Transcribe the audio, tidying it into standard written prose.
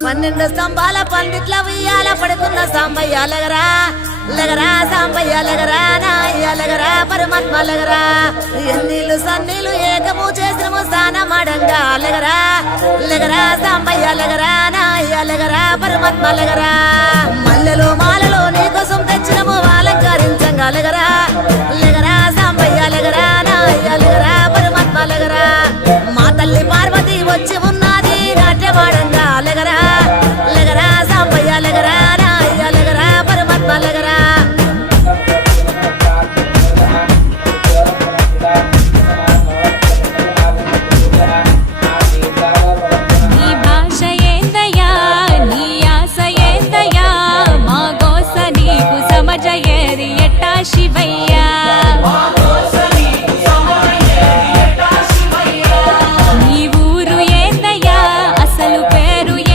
12 స్తంభాల పందిట్ల ఉయ్యాల పడుకున్న సాంబయ్య లగరా లగరా సాంబయ్య లగరా నాయ్య లగరా పరమాత్మ లగరా ఎన్నీళ్ళు సన్నీళ్ళు ఏకము చేసినము స్నానమాడంగా లగరా లగరా సాంబయ్య లగరా నాయ్య లగరా పరమాత్మ లగరా మల్లెలు మాలలో నీకోసం తెచ్చినము అలంకరించంగా లగరా